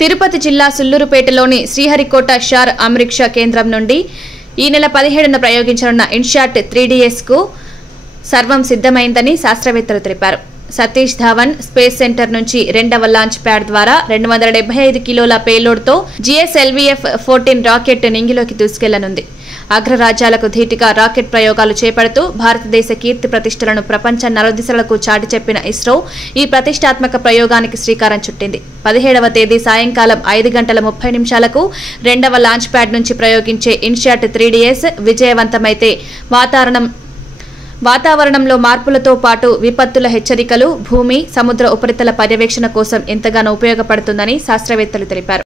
తిరుపతి జిల్లా సుల్లూరుపేటలోని శ్రీహరికోట షార్ అమ్రిక్షా కేంద్రం నుండి ఈ నెల 17న ప్రయోగించనున్న ఇన్శాట్ 3DS కు సర్వం సిద్ధమైందని శాస్త్రవేత్తలు తెలిపారు. సతీష్ ధావన్ స్పేస్ సెంటర్ నుంచి రెండవ లాంచ్ ప్యాడ్ ద్వారా 275 కిలోల పేలోడ్తో GSLV-F-14 రాకెట్ నింగిలోకి దూసుకెళ్లనుంది. అగ్రరాజ్యాలకు ధీటుగా రాకెట్ ప్రయోగాలు చేపడుతూ భారతదేశ కీర్తి ప్రతిష్టలను ప్రపంచ నలుదిశలకు చాటి చెప్పిన ఇస్రో ఈ ప్రతిష్టాత్మక ప్రయోగానికి శ్రీకారం చుట్టింది. 17వ తేదీ సాయంకాలం 5:30 రెండవ లాంచ్ ప్యాడ్ నుంచి ప్రయోగించే ఇన్శాట్ 3DS విజయవంతమైతే వాతావరణంలో మార్పులతో పాటు విపత్తుల హెచ్చరికలు, భూమి, సముద్ర ఉపరితల పర్యవేక్షణ కోసం ఎంతగానో ఉపయోగపడుతుందని శాస్త్రవేత్తలు తెలిపారు.